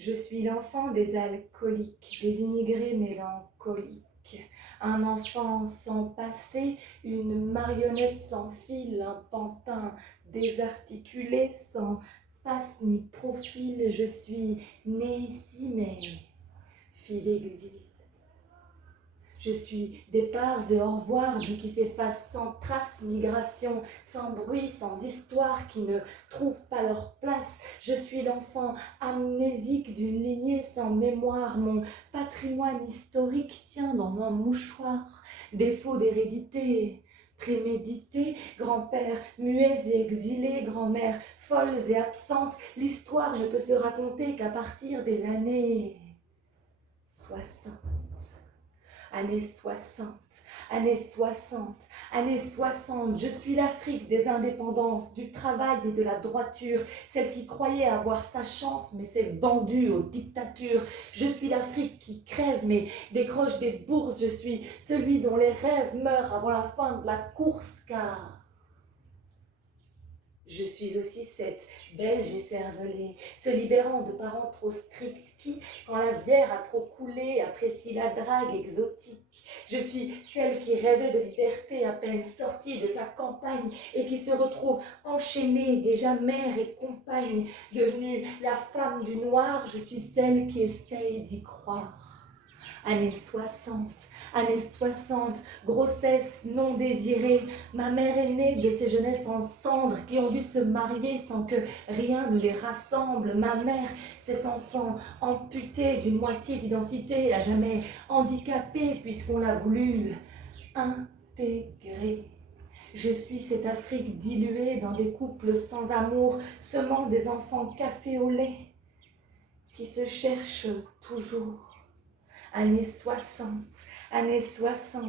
Je suis l'enfant des alcooliques, des immigrés mélancoliques. Un enfant sans passé, une marionnette sans fil, un pantin désarticulé, sans face ni profil. Je suis né ici, mais fille d'exil. Je suis départs et au revoir, vie qui s'efface sans trace, migration, sans bruit, sans histoire, qui ne trouvent pas leur place. Je suis l'enfant amnésique d'une lignée sans mémoire. Mon patrimoine historique tient dans un mouchoir. Défaut d'hérédité, prémédité, grand-père muets et exilés, grand-mère folles et absentes. L'histoire ne peut se raconter qu'à partir des années 60. Années 60, années 60, années 60, je suis l'Afrique des indépendances, du travail et de la droiture, celle qui croyait avoir sa chance mais s'est vendue aux dictatures. Je suis l'Afrique qui crève mais décroche des bourses, je suis celui dont les rêves meurent avant la fin de la course, car je suis aussi cette Belge écervelée, se libérant de parents trop stricts qui, quand la bière a trop coulé, apprécie la drague exotique. Je suis celle qui rêvait de liberté à peine sortie de sa campagne et qui se retrouve enchaînée, déjà mère et compagne, devenue la femme du noir. Je suis celle qui essaye d'y croire. Années 60, années 60, grossesse non désirée. Ma mère est née de ces jeunesses en cendres qui ont dû se marier sans que rien ne les rassemble. Ma mère, cet enfant amputé d'une moitié d'identité, à jamais handicapé puisqu'on l'a voulu intégrer. Je suis cette Afrique diluée dans des couples sans amour, semant des enfants café au lait qui se cherchent toujours. Années 60, années 60,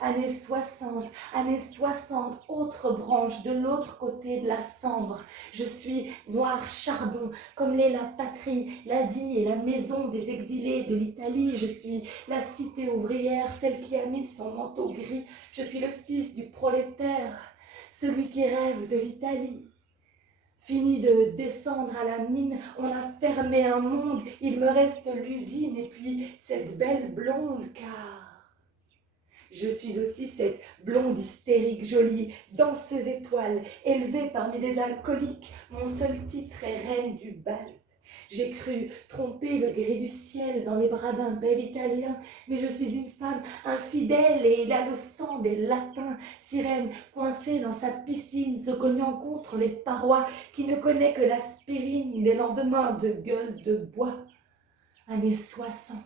années 60, années 60, autre branche de l'autre côté de la Sambre. Je suis noir charbon, comme l'est la patrie, la vie et la maison des exilés de l'Italie. Je suis la cité ouvrière, celle qui a mis son manteau gris. Je suis le fils du prolétaire, celui qui rêve de l'Italie. Fini de descendre à la mine, on a fermé un monde, il me reste l'usine et puis cette belle blonde, car je suis aussi cette blonde hystérique jolie, danseuse étoile, élevée parmi des alcooliques. Mon seul titre est reine du bal. J'ai cru tromper le gris du ciel dans les bras d'un bel Italien, mais je suis une femme infidèle et il a le sang des latins, sirène coincée dans sa piscine, se cognant contre les parois, qui ne connaît que l'aspirine des lendemains de gueule de bois. Années 60,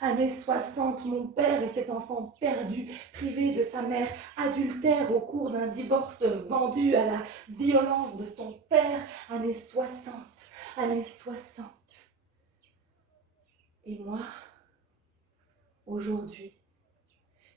années 60, mon père et cet enfant perdu, privé de sa mère, adultère au cours d'un divorce, vendu à la violence de son père. Années 60, années 60. Et moi, aujourd'hui,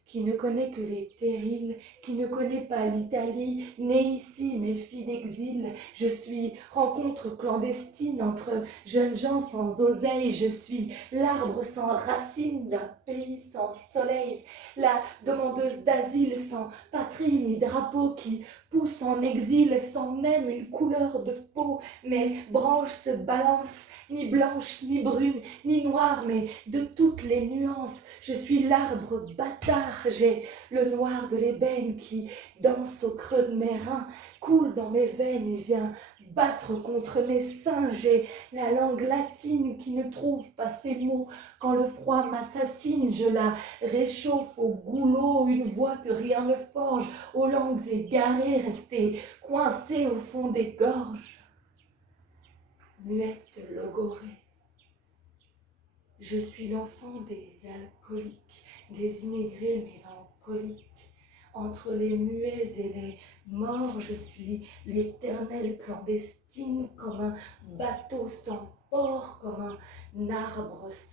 qui ne connaît que les terrils, qui ne connaît pas l'Italie, née ici mais fille d'exil, je suis rencontre clandestine entre jeunes gens sans oseille, je suis l'arbre sans racines d'un pays sans soleil, la demandeuse d'asile sans patrie ni drapeau qui pousse en exil sans même une couleur de peau, mes branches se balancent, ni blanches, ni brunes, ni noires, mais de toutes les nuances. Je suis l'arbre bâtard, j'ai le noir de l'ébène qui danse au creux de mes reins, coule dans mes veines et vient battre contre mes seins. J'ai la langue latine qui ne trouve pas ses mots. Quand le froid m'assassine, je la réchauffe au goulot, une voix que rien ne forge, aux langues égarées, restées coincées au fond des gorges. Muette logorée. Je suis l'enfant des alcooliques, des immigrés mélancoliques. Entre les muets et les morts, je suis l'éternelle clandestine, comme un bateau sans port, comme un arbre sans